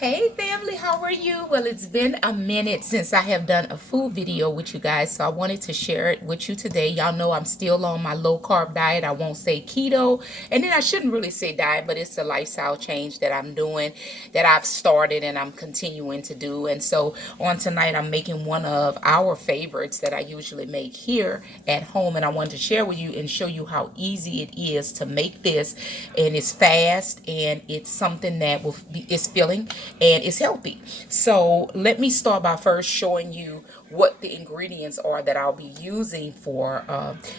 Hey family, how are you? Well, it's been a minute since I have done a food video with you guys, so I wanted to share it with you today. Y'all know I'm still on my low carb diet. I won't say keto, and then I shouldn't really say diet, but it's a lifestyle change that I'm doing, that I've started and I'm continuing to do. And so on tonight, I'm making one of our favorites that I usually make here at home, and I wanted to share with you and show you how easy it is to make this. And it's fast, and it's something that is filling and it's healthy. So let me start by first showing you what the ingredients are that I'll be using for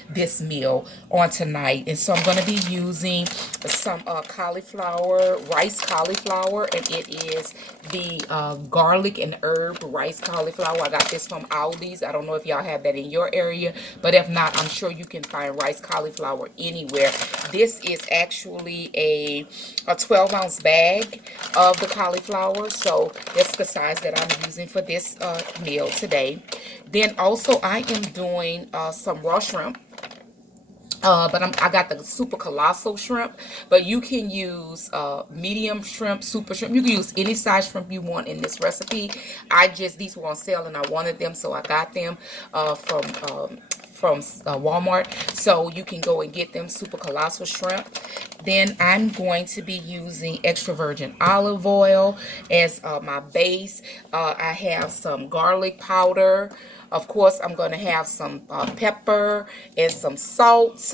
this meal on tonight. And so I'm going to be using some cauliflower, rice cauliflower, and it is the garlic and herb rice cauliflower. I got this from Aldi's. I don't know if y'all have that in your area, but if not, I'm sure you can find rice cauliflower anywhere. This is actually a 12-ounce bag of the cauliflower, so that's the size that I'm using for this meal today. Then also I am doing some raw shrimp. But I got the super colossal shrimp, but you can use medium shrimp, super shrimp. You can use any size shrimp you want in this recipe. These were on sale and I wanted them, so I got them from Walmart. So you can go and get them, super colossal shrimp. Then I'm going to be using extra virgin olive oil as my base. I have some garlic powder. Of course, I'm going to have some pepper and some salt.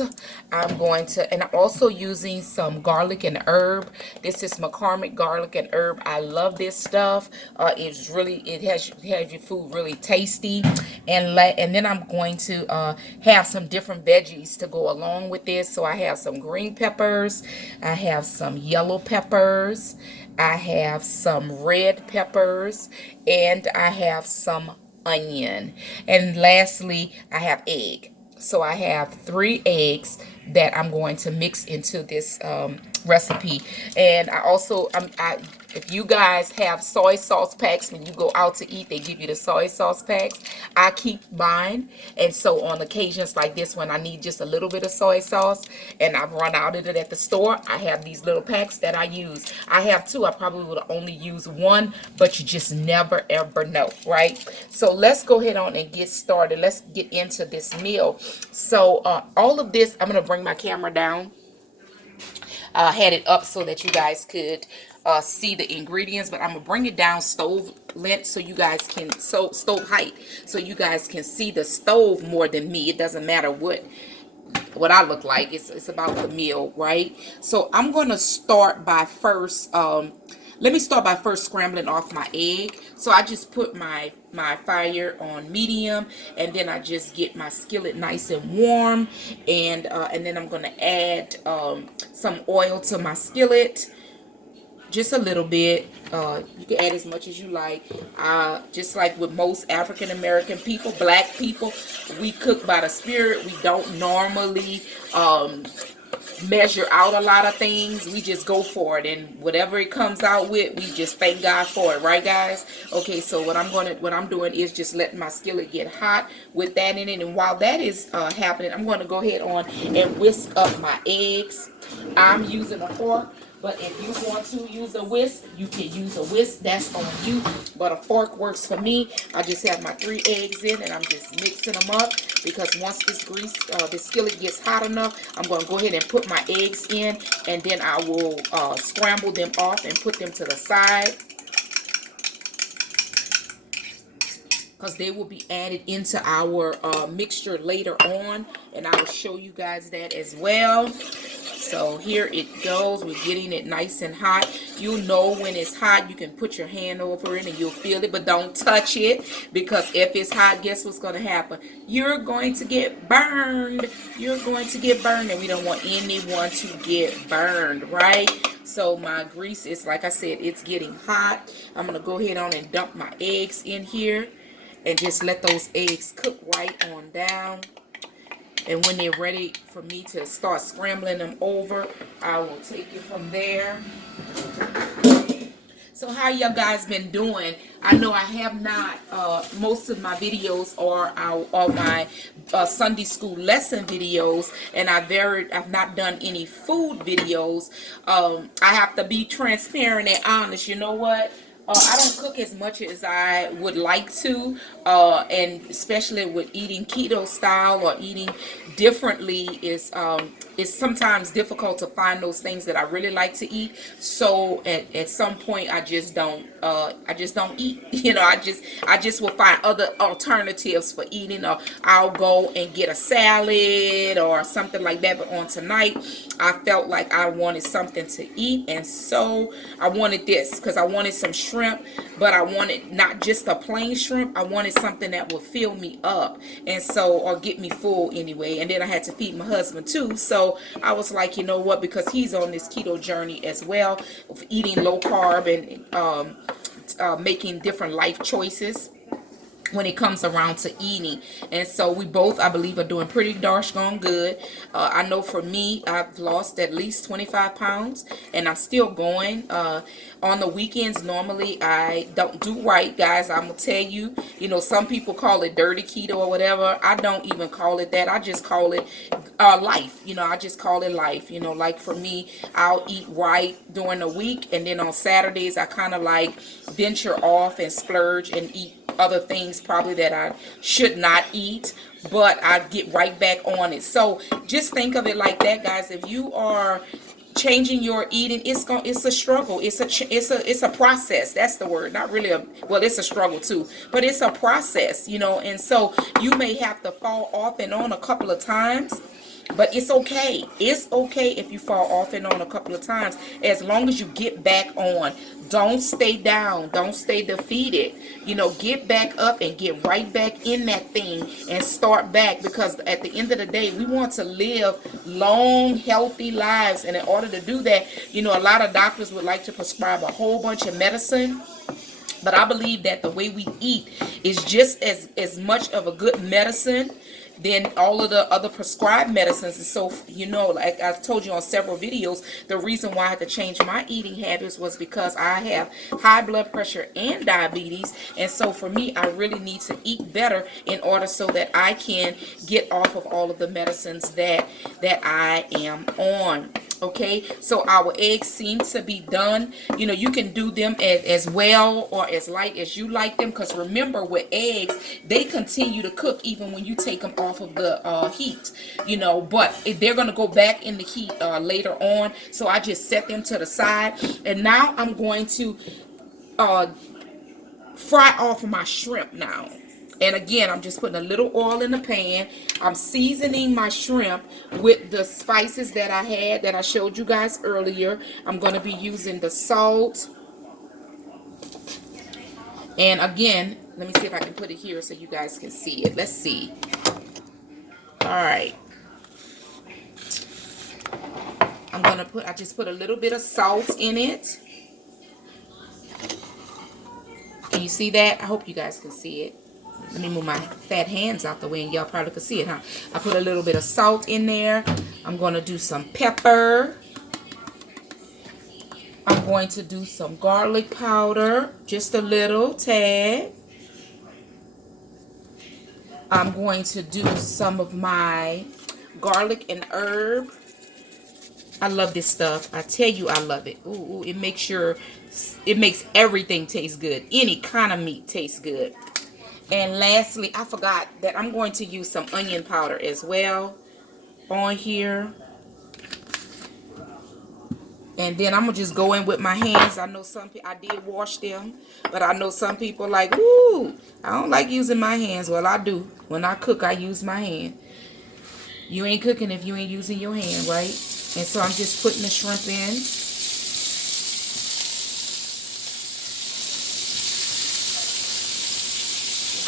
And I'm also using some garlic and herb. This is McCormick garlic and herb. I love this stuff. It has your food really tasty. And then I'm going to have some different veggies to go along with this. So I have some green peppers. I have some yellow peppers. I have some red peppers. And I have some onion. And lastly, I have egg. So I have 3 eggs that I'm going to mix into this recipe. And if you guys have soy sauce packs, when you go out to eat, they give you the soy sauce packs. I keep mine. And so on occasions like this, when I need just a little bit of soy sauce and I've run out of it at the store, I have these little packs that I use. I have 2. I probably would only use 1, but you just never ever know, right? So let's go ahead on and get started. Let's get into this meal. So all of this, I'm going to bring my camera down. Had it up so that you guys could see the ingredients, but I'm gonna bring it down stove length so you guys can stove height, so you guys can see the stove more than me. It doesn't matter what I look like. It's about the meal, right? So I'm gonna start by first let me start by first scrambling off my egg. So I just put my fire on medium, and then I just get my skillet nice and warm, and then I'm gonna add some oil to my skillet, just a little bit. You can add as much as you like. Just like with most African American people, black people, we cook by the spirit. We don't normally measure out a lot of things. We just go for it, and whatever it comes out with, we just thank God for it, right guys? Okay, so what I'm doing is just letting my skillet get hot with that in it. And while that is happening, I'm going to go ahead on and whisk up my eggs. I'm using a fork, but if you want to use a whisk, you can use a whisk. That's on you, but a fork works for me. I just have my 3 eggs in, and I'm just mixing them up, because once this skillet gets hot enough, I'm going to go ahead and put my eggs in, and then I will scramble them off and put them to the side, because they will be added into our mixture later on, and I will show you guys that as well. So here it goes. We're getting it nice and hot. You know when it's hot, you can put your hand over it and you'll feel it, but don't touch it, because if it's hot, guess what's going to happen? You're going to get burned. You're going to get burned, and we don't want anyone to get burned, right? So my grease is, like I said, it's getting hot. I'm going to go ahead on and dump my eggs in here and just let those eggs cook right on down. And when they're ready for me to start scrambling them over, I will take it from there. So how y'all guys been doing? I know I have not, most of my videos are my Sunday school lesson videos, and I've not done any food videos. I have to be transparent and honest. You know what? I don't cook as much as I would like to, and especially with eating keto style or eating differently is it's sometimes difficult to find those things that I really like to eat. So at some point I just don't eat. You know, I just will find other alternatives for eating, or I'll go and get a salad or something like that. But on tonight, I felt like I wanted something to eat, and so I wanted this because I wanted some shrimp, but I wanted not just a plain shrimp. I wanted something that would fill me up, and so, or get me full anyway. And then I had to feed my husband too, so I was like, you know what, because he's on this keto journey as well, of eating low carb and making different life choices when it comes around to eating. And so we both, I believe, are doing pretty darn good. I know for me, I've lost at least 25 pounds, and I'm still going. On the weekends, normally I don't do right, guys. I'm gonna tell you, you know, some people call it dirty keto or whatever. I don't even call it that. I just call it life. You know, I just call it life. You know, like for me, I'll eat right during the week, and then on Saturdays I kind of like venture off and splurge and eat other things probably that I should not eat, but I get right back on it. So just think of it like that, guys. If you are changing your eating, it's a struggle. It's a process. That's the word. Not really well, it's a struggle too, but it's a process, you know. And so you may have to fall off and on a couple of times, but it's okay. It's okay if you fall off and on a couple of times, as long as you get back on. Don't stay down. Don't stay defeated. You know, get back up and get right back in that thing and start back, because at the end of the day, we want to live long, healthy lives. And in order to do that, you know, a lot of doctors would like to prescribe a whole bunch of medicine. But I believe that the way we eat is just as much of a good medicine than all of the other prescribed medicines. And so, you know, like I've told you on several videos, the reason why I had to change my eating habits was because I have high blood pressure and diabetes. And so for me, I really need to eat better in order so that I can get off of all of the medicines that I am on. Okay, so our eggs seem to be done. You know, you can do them as well or as light as you like them, because remember, with eggs, they continue to cook even when you take them off of the heat, you know, but they're going to go back in the heat later on. So I just set them to the side, and now I'm going to fry off my shrimp now. And again, I'm just putting a little oil in the pan. I'm seasoning my shrimp with the spices that I had, that I showed you guys earlier. I'm going to be using the salt. And again, let me see if I can put it here so you guys can see it. Let's see. All right. I just put a little bit of salt in it. Can you see that? I hope you guys can see it. Let me move my fat hands out the way and y'all probably can see it, huh? I put a little bit of salt in there. I'm going to do some pepper. I'm going to do some garlic powder, just a little tad. I'm going to do some of my garlic and herb. I love this stuff. I tell you, I love it. Ooh, it makes everything taste good. Any kind of meat tastes good. And lastly, I forgot that I'm going to use some onion powder as well on here. And then I'm going to just go in with my hands. I know some people, I did wash them, but I know some people like, ooh, I don't like using my hands. Well, I do. When I cook, I use my hand. You ain't cooking if you ain't using your hand, right? And so I'm just putting the shrimp in.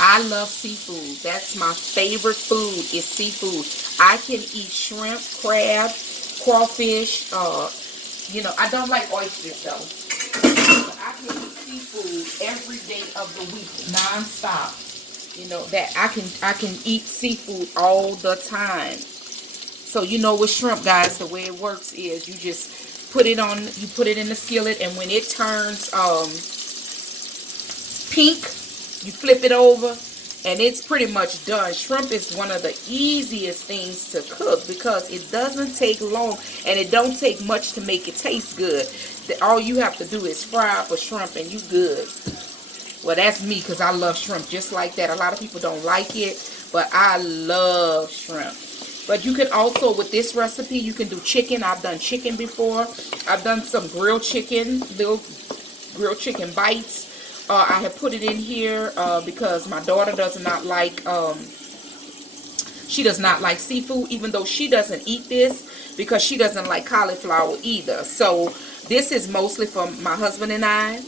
I love seafood. That's my favorite food, is seafood. I can eat shrimp, crab, crawfish. You know, I don't like oysters though. But I can eat seafood every day of the week, non-stop. You know that I can eat seafood all the time. So you know, with shrimp, guys, the way it works is you just put it in the skillet, and when it turns pink, you flip it over, and it's pretty much done. Shrimp is one of the easiest things to cook because it doesn't take long and it don't take much to make it taste good. All you have to do is fry up a shrimp and you good. Well, that's me because I love shrimp just like that. A lot of people don't like it, but I love shrimp. But you can also, with this recipe, you can do chicken. I've done chicken before. I've done some grilled chicken, little grilled chicken bites. I have put it in here because my daughter does not like, she does not like seafood, even though she doesn't eat this because she doesn't like cauliflower either. So this is mostly for my husband and I.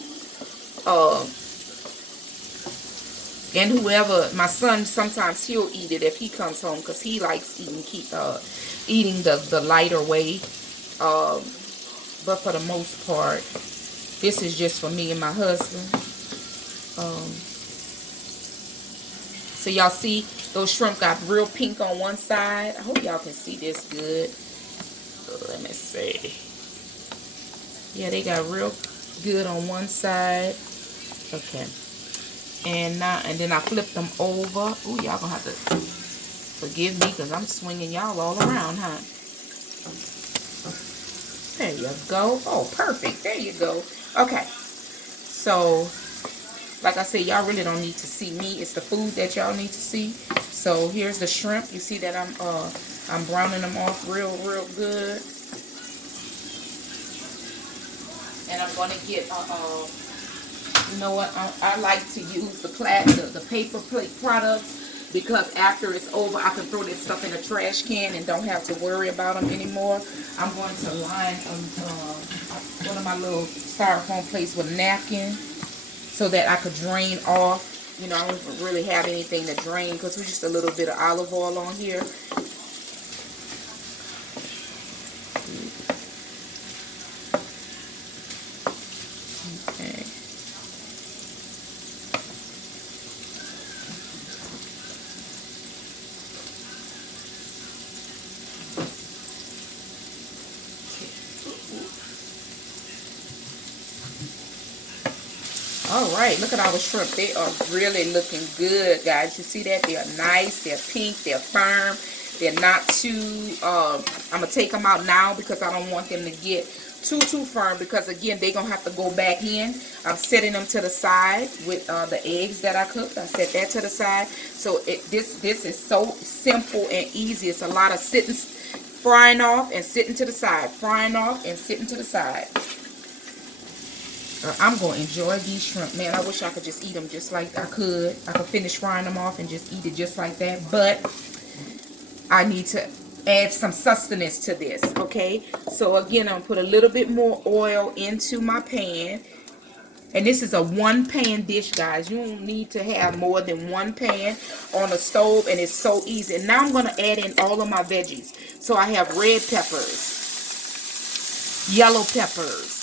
And whoever, my son, sometimes he'll eat it if he comes home because he likes eating the lighter way. But for the most part, this is just for me and my husband. So y'all see those shrimp got real pink on one side. I hope y'all can see this good. Let me see. Yeah, they got real good on one side. Okay. And then I flip them over. Ooh, y'all gonna have to forgive me because I'm swinging y'all all around, huh? There you go. Oh, perfect. There you go. Okay. So, like I said, y'all really don't need to see me. It's the food that y'all need to see. So here's the shrimp. You see that I'm browning them off real good. And I'm gonna get you know what? I like to use the paper plate products because after it's over, I can throw this stuff in a trash can and don't have to worry about them anymore. I'm going to line one of my little styrofoam plates with a napkin so that I could drain off. You know, I don't really have anything to drain because there's just a little bit of olive oil on here. Alright, look at our shrimp. They are really looking good, guys. You see that? They are nice. They're pink. They're firm. They're not too... I'm going to take them out now because I don't want them to get too firm because, again, they're going to have to go back in. I'm setting them to the side with the eggs that I cooked. I set that to the side. So this is so simple and easy. It's a lot of frying off and sitting to the side. Frying off and sitting to the side. I'm going to enjoy these shrimp. Man, I wish I could just eat them just like I could. I could finish frying them off and just eat it just like that. But I need to add some sustenance to this, okay? So, again, I'm going to put a little bit more oil into my pan. And this is a one-pan dish, guys. You don't need to have more than one pan on the stove. And it's so easy. And now I'm going to add in all of my veggies. So, I have red peppers, yellow peppers,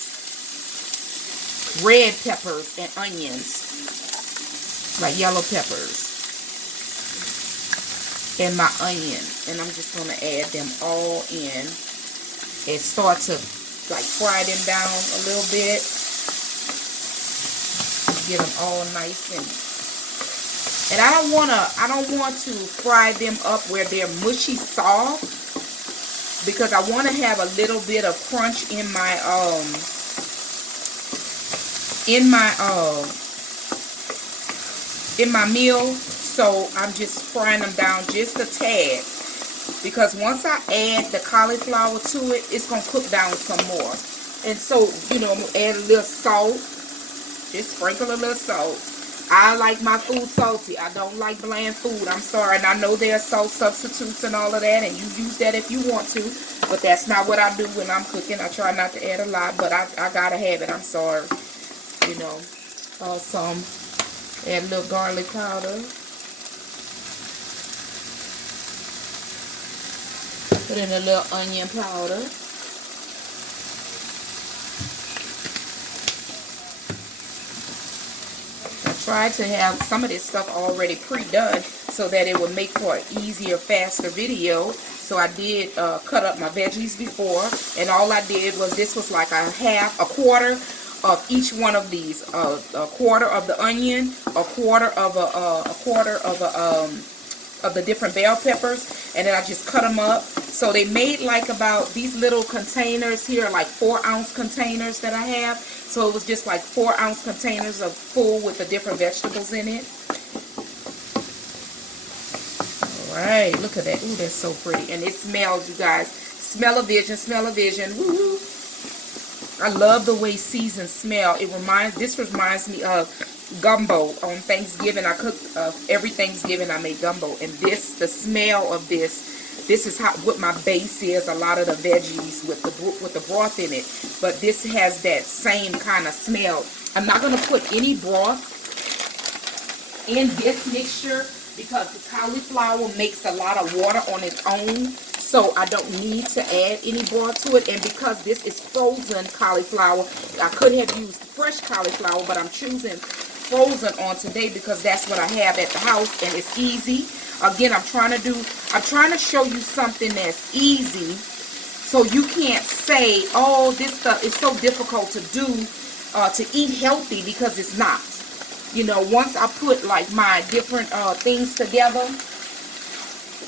red peppers, and onions, like yellow peppers, and my onion. And I'm just going to add them all in and start to like fry them down a little bit. Get them all nice and I don't want to fry them up where they're mushy soft because I want to have a little bit of crunch in my meal. So I'm just frying them down just a tad because once I add the cauliflower to it, it's gonna cook down some more. And so, you know, I'm gonna add a little salt. Just sprinkle a little salt. I like my food salty. I don't like bland food. I'm sorry. And I know there are salt substitutes and all of that, and you use that if you want to. But that's not what I do when I'm cooking. I try not to add a lot, but I gotta have it. I'm sorry. You know, some add a little garlic powder. Put in a little onion powder. I tried to have some of this stuff already pre-done so that it would make for an easier, faster video. So I did cut up my veggies before, and all I did was, this was like a quarter of each one of these. A quarter of the onion, a quarter of of the different bell peppers, and then I just cut them up. So they made like about these little containers here, like 4-ounce containers that I have. So it was just like 4-ounce containers of full with the different vegetables in it. Alright, look at that. Ooh, that's so pretty. And it smells, you guys. Smell-o-vision, smell-o-vision. Woo-hoo. I love the way seasons smell. This reminds me of gumbo on Thanksgiving. I cook every Thanksgiving. I make gumbo, and the smell of this is what my base is. A lot of the veggies with the broth in it, but this has that same kind of smell. I'm not gonna put any broth in this mixture because the cauliflower makes a lot of water on its own. So I don't need to add any broth to it. And because this is frozen cauliflower, I could have used fresh cauliflower, but I'm choosing frozen on today because that's what I have at the house, and it's easy. Again, I'm trying to show you something that's easy, so you can't say, oh, this stuff is so difficult to do, to eat healthy, because it's not. You know, once I put like my different things together,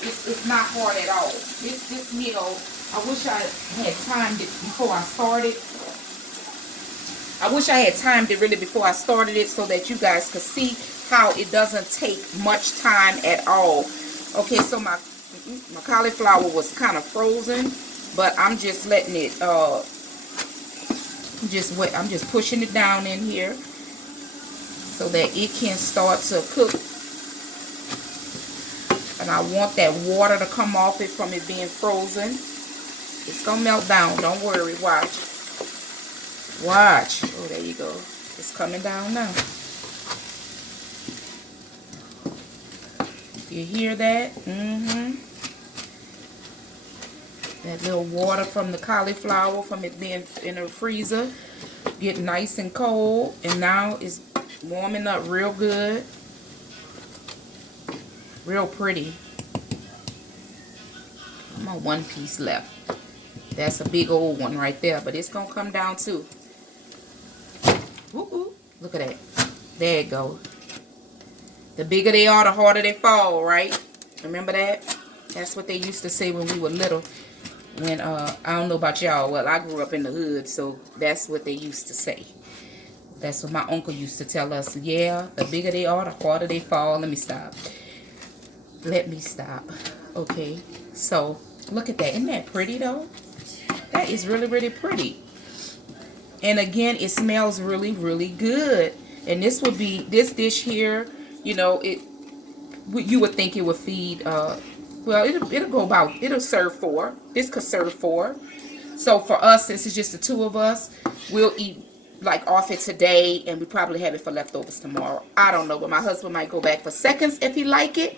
it's not hard at all. This meal, I wish I had timed it before I started. I wish I had timed it really before I started it so that you guys could see how it doesn't take much time at all. Okay, so my cauliflower was kind of frozen, but I'm just letting it, I'm just pushing it down in here so that it can start to cook. And I want that water to come off it from it being frozen. It's gonna melt down, don't worry, watch. Watch. Oh, there you go. It's coming down now. You hear that? That little water from the cauliflower, from it being in the freezer, get nice and cold, and now it's warming up real good. Real pretty. I'm on one piece left. That's a big old one right there, but it's gonna come down too. Ooh, look at that. There it goes. The bigger they are, the harder they fall, right? Remember that? That's what they used to say when we were little. When I don't know about y'all. Well, I grew up in the hood, so that's what they used to say. That's what my uncle used to tell us. Yeah, the bigger they are, the harder they fall. Let me stop. Okay, so look at that. Isn't that pretty though? That is really, really pretty. And again, it smells really, really good. And this would be, this dish here, you know, you would think it would feed, well, it'll go about, it'll serve 4. This could serve 4. So for us, since it's just the 2 of us, we'll eat like off it today, and we probably have it for leftovers tomorrow. I don't know, but my husband might go back for seconds if he like it.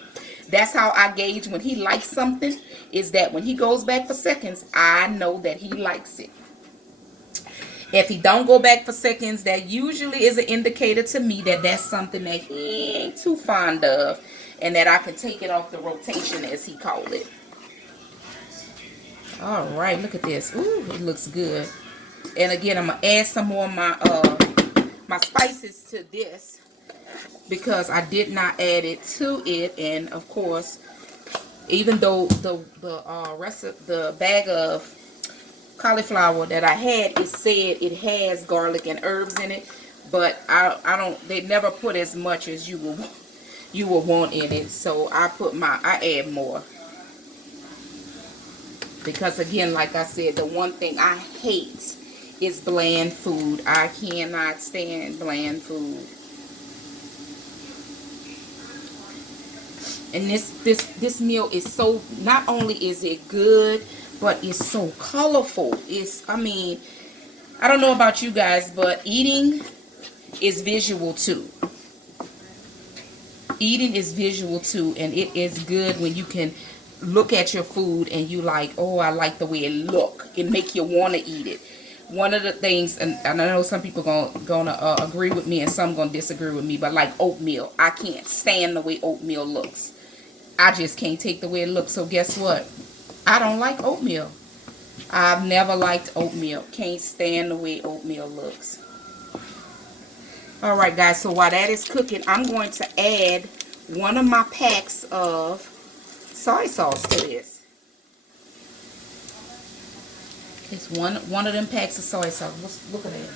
That's how I gauge when he likes something, is that when he goes back for seconds, I know that he likes it. If he don't go back for seconds, that usually is an indicator to me that that's something that he ain't too fond of, and that I can take it off the rotation, as he called it. All right, look at this. Ooh, it looks good. And again, I'm gonna add some more of my spices to this, because I did not add it to it. And of course, even though the bag of cauliflower that I had, it said it has garlic and herbs in it, but they never put as much as you will want in it. So I add more, because again, like I said, the one thing I hate is bland food. I cannot stand bland food. And this meal is so, not only is it good, but it's so colorful. I mean, I don't know about you guys, but eating is visual too. Eating is visual too, and it is good when you can look at your food and you like, oh, I like the way it look. It make you want to eat it. One of the things, and I know some people gonna agree with me and some gonna disagree with me, but like oatmeal, I can't stand the way oatmeal looks. I just can't take the way it looks. So guess what? I don't like oatmeal. I've never liked oatmeal. Can't stand the way oatmeal looks. All right, guys, so while that is cooking, I'm going to add one of my packs of soy sauce to this. It's one of them packs of soy sauce. Look at that.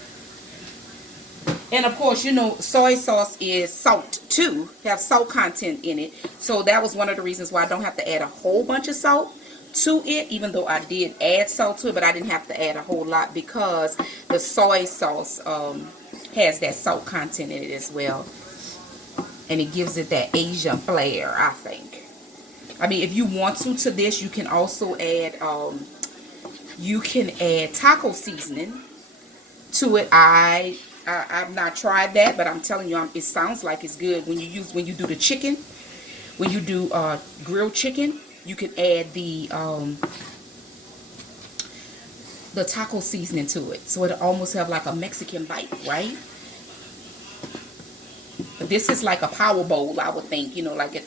And of course, you know, soy sauce is salt too. Have salt content in it. So that was one of the reasons why I don't have to add a whole bunch of salt to it, even though I did add salt to it, but I didn't have to add a whole lot because the soy sauce has that salt content in it as well, and it gives it that Asian flair, I think. I mean, if you want to this, you can also add taco seasoning to it. I've not tried that, but I'm telling you, it sounds like it's good. When you do the chicken, when you do grilled chicken, you can add the taco seasoning to it, so it'll almost have like a Mexican bite, right? But this is like a power bowl, I would think, you know, like at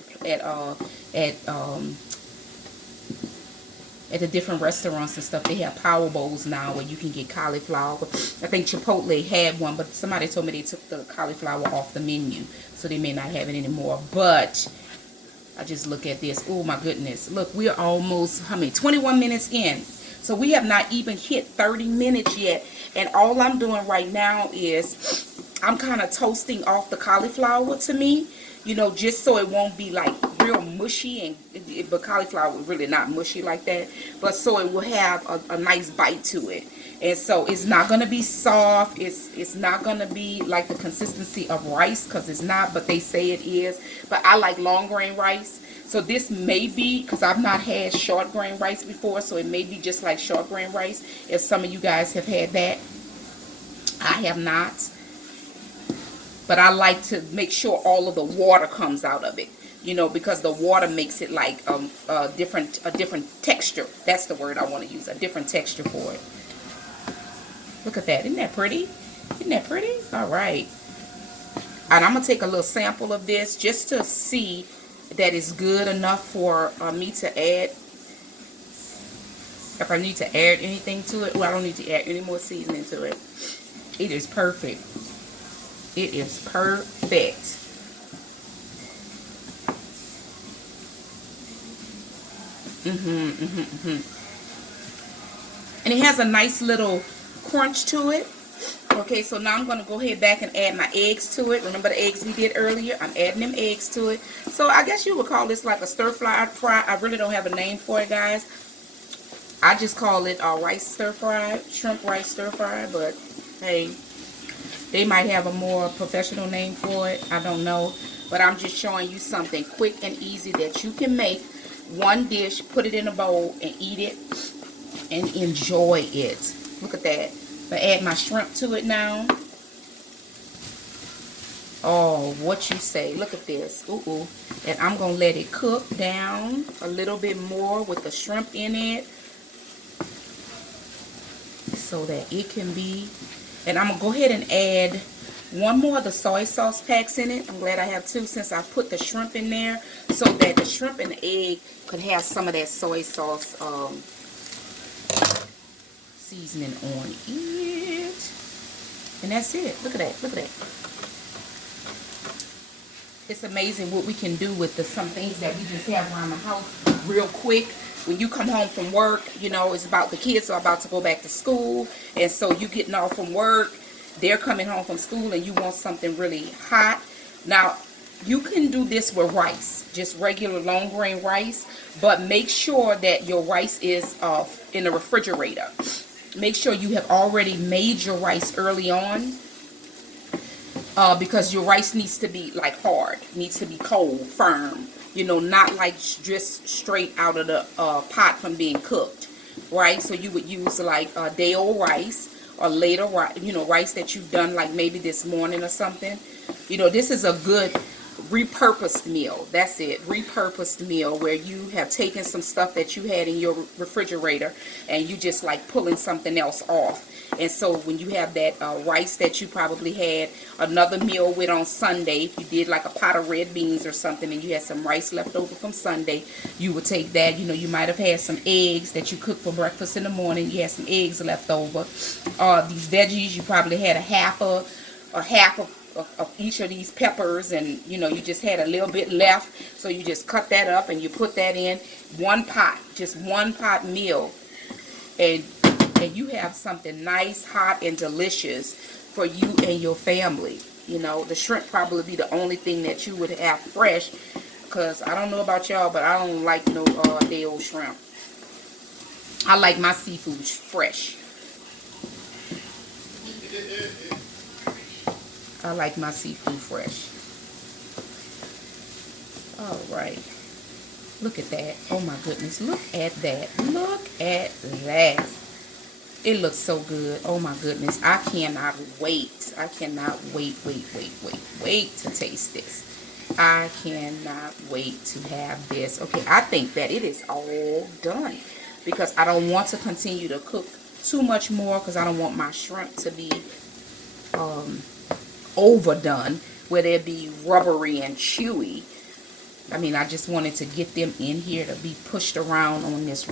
the different restaurants and stuff, they have power bowls now where you can get cauliflower. I think Chipotle had one, but somebody told me they took the cauliflower off the menu, so they may not have it anymore. But I just look at this. Oh my goodness. Look, we're almost, 21 minutes in. So we have not even hit 30 minutes yet. And all I'm doing right now is I'm kind of toasting off the cauliflower to me, you know, just so it won't be like real mushy. But cauliflower is really not mushy like that. But so it will have a nice bite to it. And so it's not going to be soft. It's not going to be like the consistency of rice, because it's not, but they say it is. But I like long grain rice. So this may be, because I've not had short grain rice before, so it may be just like short grain rice. If some of you guys have had that, I have not. But I like to make sure all of the water comes out of it, you know, because the water makes it like a different texture. That's the word I want to use, a different texture for it. Look at that. Isn't that pretty? Isn't that pretty? All right. And I'm going to take a little sample of this just to see that it's good enough for me to add. If I need to add anything to it, well, I don't need to add any more seasoning to it. It is perfect. It is perfect. And it has a nice little crunch to it. Okay, so now I'm going to go ahead back and add my eggs to it. Remember the eggs we did earlier? I'm adding them eggs to it. So I guess you would call this like a stir-fry. I really don't have a name for it, guys. I just call it rice stir-fry, shrimp rice stir-fry. But, hey, they might have a more professional name for it. I don't know. But I'm just showing you something quick and easy that you can make. One dish, put it in a bowl, and eat it and enjoy it. Look at that. I add my shrimp to it now. Oh, what you say? Look at this. Ooh. And I'm going to let it cook down a little bit more with the shrimp in it, so that it can be. And I'm going to go ahead and add one more of the soy sauce packs in it. I'm glad I have two, since I put the shrimp in there, so that the shrimp and the egg could have some of that soy sauce seasoning on it. And that's it. Look at that. Look at that. It's amazing what we can do with some things that we just have around the house real quick. When you come home from work, you know, it's about the kids are about to go back to school, and so you getting off from work, they're coming home from school, and you want something really hot. Now, you can do this with rice, just regular long grain rice, but make sure that your rice is in the refrigerator. Make sure you have already made your rice early on, because your rice needs to be like hard, needs to be cold, firm, you know, not like just straight out of the pot from being cooked, right? So you would use like day-old rice, or later, you know, rice that you've done like maybe this morning or something. You know, this is a good repurposed meal. That's it, repurposed meal, where you have taken some stuff that you had in your refrigerator and you just like pulling something else off. And so when you have that rice that you probably had another meal with on Sunday, if you did like a pot of red beans or something and you had some rice left over from Sunday, you would take that. You know, you might have had some eggs that you cooked for breakfast in the morning. You had some eggs left over. These veggies, you probably had a half of of each of these peppers, and you know, you just had a little bit left, so you just cut that up and you put that in one pot, just one pot meal, and you have something nice, hot, and delicious for you and your family. You know, the shrimp probably be the only thing that you would have fresh, because I don't know about y'all, but I don't like no day old shrimp. I like my seafood fresh. I like my seafood fresh. All right. Look at that. Oh my goodness. Look at that. Look at that. It looks so good. Oh my goodness. I cannot wait. I cannot wait to taste this. I cannot wait to have this. Okay, I think that it is all done, because I don't want to continue to cook too much more, because I don't want my shrimp to be overdone, where they'll be rubbery and chewy. I mean, I just wanted to get them in here to be pushed around on this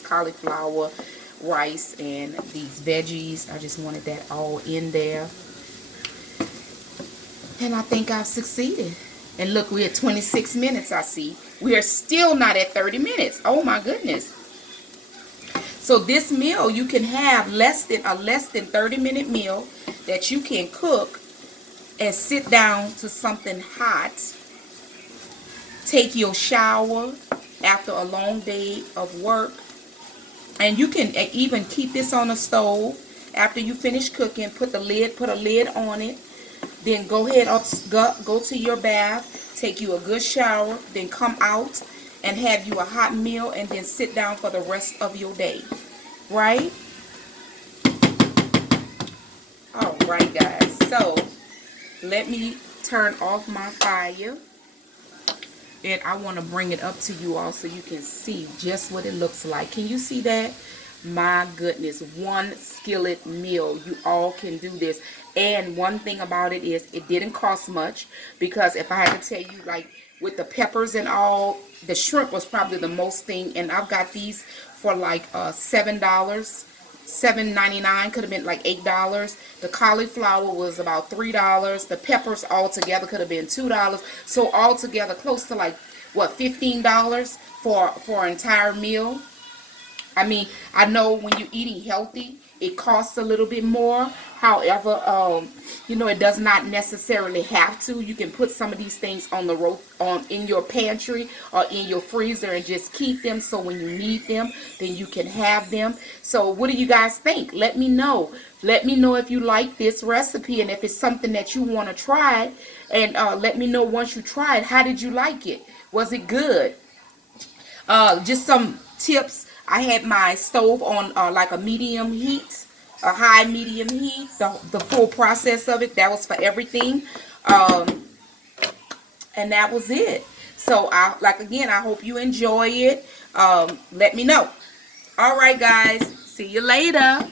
cauliflower, rice, and these veggies. I just wanted that all in there. And I think I've succeeded. And look, we're at 26 minutes, I see. We are still not at 30 minutes. Oh my goodness. So this meal, you can have less than 30-minute meal that you can cook and sit down to something hot. Take your shower after a long day of work. And you can even keep this on the stove after you finish cooking. Put a lid on it. Then go ahead go to your bath, take you a good shower, then come out and have you a hot meal, and then sit down for the rest of your day. Right? All right, guys. So let me turn off my fire, and I want to bring it up to you all so you can see just what it looks like. Can you see that? My goodness, one skillet meal. You all can do this. And one thing about it is it didn't cost much, because if I had to tell you, like with the peppers and all, the shrimp was probably the most thing, and I've got these for like $7, $7.99, could have been like $8. The cauliflower was about $3. The peppers all together could have been $2. So all together close to like what, $15 for an entire meal. I mean, I know when you're eating healthy, it costs a little bit more. However, you know, it does not necessarily have to. You can put some of these things on in your pantry or in your freezer and just keep them, so when you need them, then you can have them. So what do you guys think? Let me know. Let me know if you like this recipe, and if it's something that you want to try. And let me know once you try it, how did you like it? Was it good? Just some tips. I had my stove on like a medium heat, a high medium heat, the full process of it. That was for everything. And that was it. So again, I hope you enjoy it. Let me know. All right, guys. See you later.